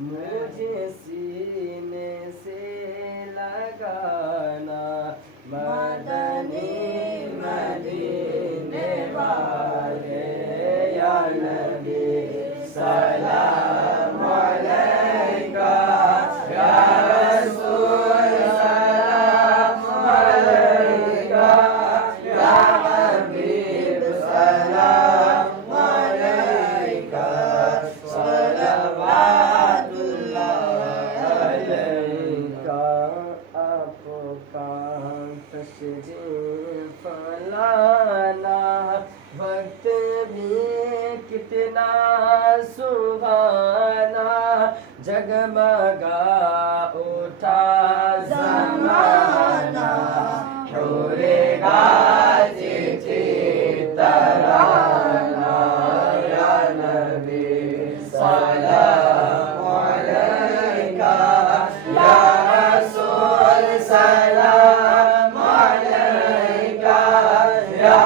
مجھے سینے سے لگانا مدنی مدینے والے یا نبی سلام علیکہ یا رسول سلام علیکہ یا حبیب سلام علیکہ صلوات اللہ علیکہ آپ کا تشریف لانا وقت بھی کتنا سبحانا جگمگا اٹھا زمانہ حور غازی کی ترانہ یا نبی سلام علیکہ یا رسول سلام علیکہ یا